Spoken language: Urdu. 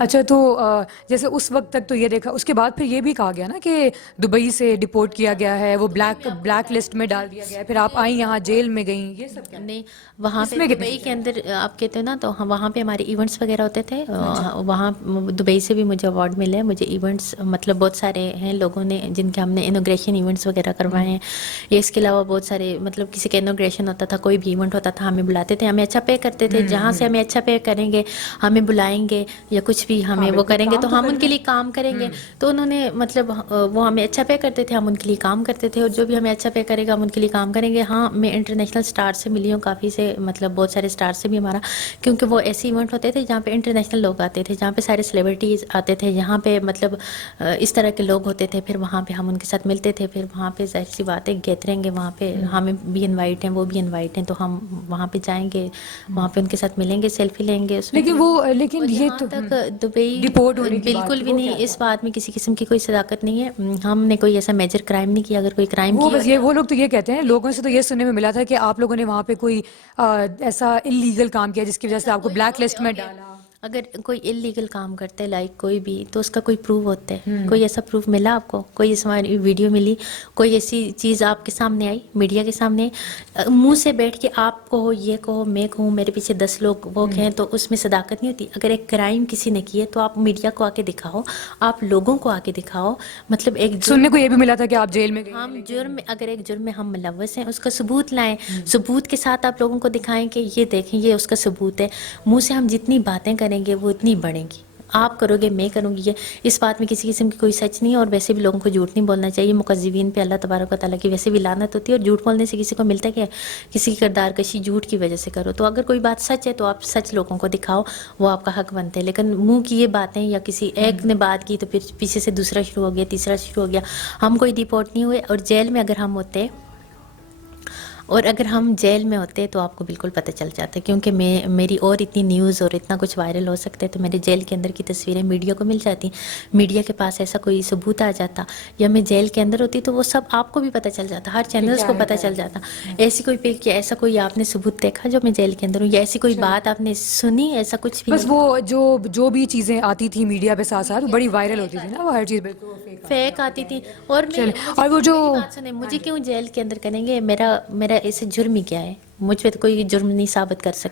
اچھا تو جیسے اس وقت تک تو یہ دیکھا، اس کے بعد پھر یہ بھی کہا گیا نا کہ دبئی سے ڈپورٹ کیا گیا ہے، وہ دبئی میں آپ کو بلیک بتایا لسٹ میں ڈال دیا گیا ہے، پھر آپ نہیں آئیں یہاں جیل میں گئیں، یہ سب کیا نہیں، وہاں اس پہ میں کتنی دبئی کے سچائی اندر آپ کہتے ہیں نا، تو وہاں پہ ہمارے ایونٹس وغیرہ ہوتے تھے. ہے؟ اچھا وہاں دبئی سے بھی مجھے اوارڈ ملے ہیں. مجھے ایونٹس مطلب بہت سارے ہیں لوگوں نے جن کے ہم نے انوگریشن ایونٹس وغیرہ کروائے ہیں. اس کے علاوہ بہت سارے مطلب کسی کا انوگریشن ہوتا تھا، کوئی بھی ایونٹ ہوتا تھا، ہمیں بلاتے تھے، ہمیں اچھا پے کرتے تھے. جہاں سے ہمیں اچھا پے کریں گے، ہمیں بلائیں گے یا کچھ بھی ہاں ہمیں وہ بالکل کریں گے کام تو ہم کر ان رہے کے ہیں. لیے کام کریں گے. تو انہوں نے مطلب وہ ہمیں اچھا پے کرتے تھے، ہم ان کے لیے کام کرتے تھے، اور جو بھی ہمیں اچھا پے کرے گا ہم ان کے لیے کام کریں گے. ہاں میں انٹرنیشنل اسٹار سے ملی ہوں کافی سے، مطلب بہت سارے اسٹار سے بھی ہمارا، کیونکہ وہ ایسے ایونٹ ہوتے تھے جہاں پہ انٹرنیشنل لوگ آتے تھے، جہاں پہ سارے سیلیبریٹیز آتے تھے، یہاں پہ مطلب اس طرح کے لوگ ہوتے تھے. پھر وہاں پہ ہم ان کے ساتھ ملتے تھے، پھر وہاں پہ ظاہر سی بات ہے گیدرنگ ہے، وہاں پہ ہمیں بھی انوائٹ ہیں، وہ بھی انوائٹ ہیں، تو ہم وہاں پہ جائیں گے، وہاں پہ ان کے ساتھ ملیں گے، سیلفی لیں گے اس میں. لیکن اور یہ یہاں تو تک دبئی ڈپورٹ ہونے کی بات بالکل تھی، بھی وہ کیا نہیں، تھا؟ اس بات میں کسی قسم کی کوئی صداقت نہیں ہے. ہم نے کوئی ایسا میجر کرائم نہیں کیا. اگر کوئی کرائم وہ کیا بس یہ ہوتا وہ لوگ تو یہ کہتے ہیں، لوگوں سے تو یہ سننے میں ملا تھا کہ آپ لوگوں نے وہاں پہ کوئی ایسا انلیگل کام کیا جس کی وجہ سے ایسا آپ کو کوئی بلیک اوکے لسٹ میں اوکے ڈالا. اگر کوئی انلیگل کام کرتے لائک کوئی بھی، تو اس کا کوئی پروف ہوتا ہے. کوئی ایسا پروف ملا آپ کو؟ کوئی ایسا ویڈیو ملی؟ کوئی ایسی چیز آپ کے سامنے آئی، میڈیا کے سامنے آئی؟ منہ سے بیٹھ کے آپ کہو، یہ کہو، میں کہوں، میرے پیچھے 10 لوگ وہ کہیں، تو اس میں صداقت نہیں ہوتی. اگر ایک کرائم کسی نے کی ہے تو آپ میڈیا کو آ کے دکھاؤ، آپ لوگوں کو آ کے دکھاؤ. مطلب ایک سننے جرم کو ہے، یہ بھی ملا تھا کہ آپ جیل میں گئی ہیں ہم لیکن جرم، اگر ایک جرم میں ہم ملوث ہیں، اس کا ثبوت لائیں. ثبوت کے ساتھ آپ لوگوں کو دکھائیں کہ یہ دیکھیں، یہ اس کا ثبوت ہے. منہ سے ہم جتنی باتیں کریں گے وہ اتنی بڑھیں گی. آپ کرو گے، میں کروں گی، یہ اس بات میں کسی قسم کی کوئی سچ نہیں ہے. اور ویسے بھی لوگوں کو جھوٹ نہیں بولنا چاہیے. مکذبین پہ اللہ تبارک و تعالیٰ کی ویسے بھی لعنت ہوتی ہے، اور جھوٹ بولنے سے کسی کو ملتا ہے کہ کسی کی کردار کشی جھوٹ کی وجہ سے کرو. تو اگر کوئی بات سچ ہے تو آپ سچ لوگوں کو دکھاؤ، وہ آپ کا حق بنتے ہیں. لیکن منہ کی یہ باتیں، یا کسی ایک نے بات کی تو پھر پیچھے سے دوسرا شروع ہو گیا، تیسرا شروع ہو گیا. ہم کوئی ڈیپورٹ نہیں ہوئے. اور جیل میں اگر ہم ہوتے، اور اگر ہم جیل میں ہوتے تو آپ کو بالکل پتہ چل جاتا، کیونکہ میری اور اتنی نیوز اور اتنا کچھ وائرل ہو سکتا ہے. تو میرے جیل کے اندر کی تصویریں میڈیا کو مل جاتی، میڈیا کے پاس ایسا کوئی ثبوت آ جاتا، یا میں جیل کے اندر ہوتی تو وہ سب آپ کو بھی پتہ چل جاتا، ہر کہ چینلز کیا کو ہے پتہ کیا چل ہے. جاتا. ایسی کوئی پک یا ایسا کوئی آپ نے ثبوت دیکھا جو میں جیل کے اندر ہوں، یا ایسی کوئی چلو بات آپ نے سنی، ایسا کچھ بھی بس نہیں. وہ جو بھی چیزیں آتی تھی میڈیا پہ ساتھ ساتھ وہ میڈیا بڑی میں وائرل فیک ہوتی تھی نا، آتی وہ تھی، ہر چیز بالکل آتی تھی، فیک آپ تو آتی کہہ رہی تھی. ہیں. اور چلے مجھے اور وہ کیوں، جو میری بات سنیں، ہاں مجھے جی کیوں جیل کے اندر کریں گے؟ میرا ایسے جرم ہی کیا ہے؟ مجھ پہ تو کوئی جرم نہیں ثابت کر سکتا.